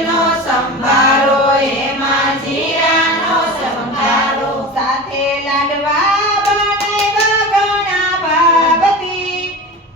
નો સંભારો એમાં જીરાનો સંભારો સાથે લાડવા બનાવ્યા ઘણા ભાવથી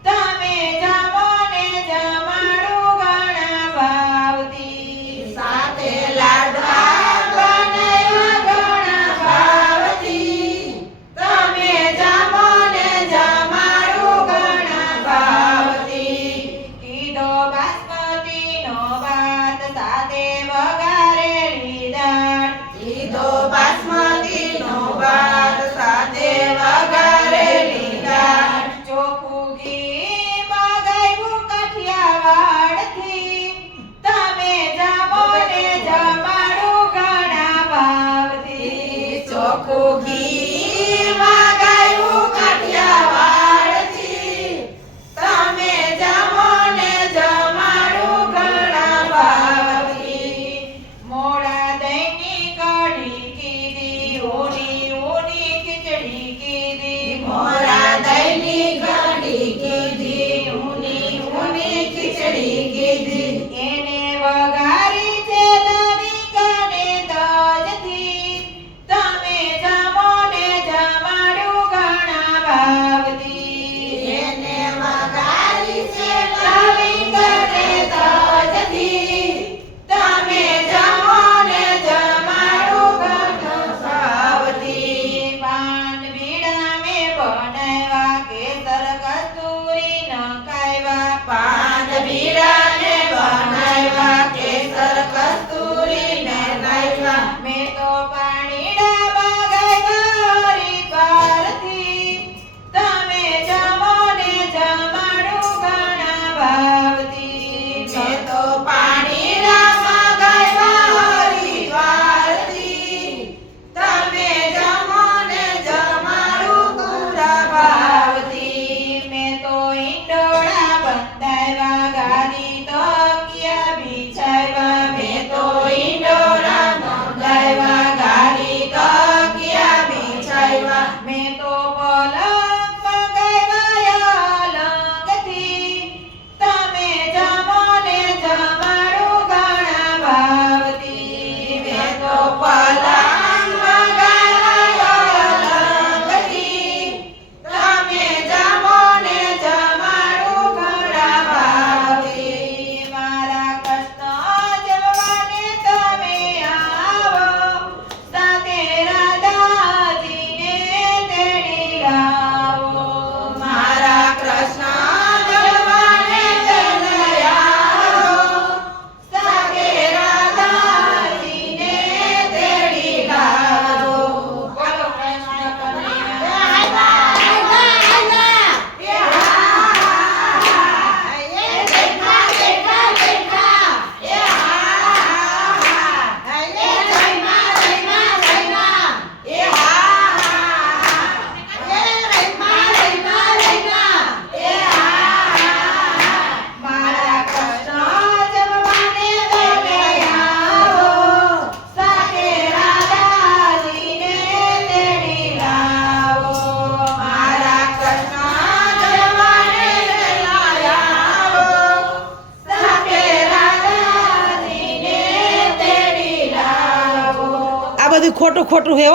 તમે જમો ને જમાડું ઘણા ભાવથી સાથે લાડવા બનાવ્યા ઘણા ભાવથી તમે જમો ને જમાડું ઘણા ભાવથી કીધો બાસમતીનો ભાત સાથે વઘારેલી દાળ કીધો બાસમતીનો ભાત સાથે વઘારેલી દાળ ચોખ્ખું ઘી મગાવ્યું કાઠિયાવાડથી તમે જમો ને જમાડું ઘણા ભાવથી ચોખ્ખું ઘી મગાવ્યું કાઠિયાવાડથી તમે જમો ને જમાડું ઘણા ભાવથી મોડા દહીંની કઢી કીધી ઊની ઊની ખીચડી કીધી મોરા દહીંની કઢી કીધી ઊની ઊની ખીચડી કીધી એને વઘારી છે લવિંગ અને તજથી તમે જમો ને જમાડું ઘણા ભાવથી એને વઘારી છે લવિંગ અને તજથી તમે જમો ને જમાડું ઘણા ભાવથી પાન બીડા મેં બનાવ્યા કેસર કસ્તુરી નખાવ્યા પાન બીડાને બનાવ્યા કેસર કસ્તુરીને નાખ્યા મેં તો પાણીડા મગાવ્યા હરિદ્વારથી તમે જમો ને જમાડું ઘણા ભાવથી મેં તો પાણીડા મગાવ્યા હરિદ્વારથી તમે જમો ને જમાડું ઘણા ભાવથી મેં તો ઈંડોળા બંધાવ્યા ગાદી તકિયા બિછાવ્યા મેં તો ઈંડોળા બંધાવ્યા ગાદી તકિયા બિછાવ્યા મેં તો પલંગ મંગાવ્યા અલંગથી તમે જમો ને જમાડું ઘણા ભાવથી મેં તો પલંગ મગાવ્યા અલંગથી તમે જમો ને જમાડું ઘણા ભાવથી મારા કૃષ્ણ જમવાને તમે આવો સાથે રાધાજીને તેડી લાવો મારા કૃષ્ણ જમવાને તમે આવો સાથે રાધાજીને તેડી લાવો બોલો કૃષ્ણ મારા કૃષ્ણ જમવાને તમે આવો સાથે રાધાજીને તેડી લાવો મારા કૃષ્ણ જમવાને આવો સાથે રાધાજીને તેડી લાવો આ બધું ખોટું ખોટું હે હો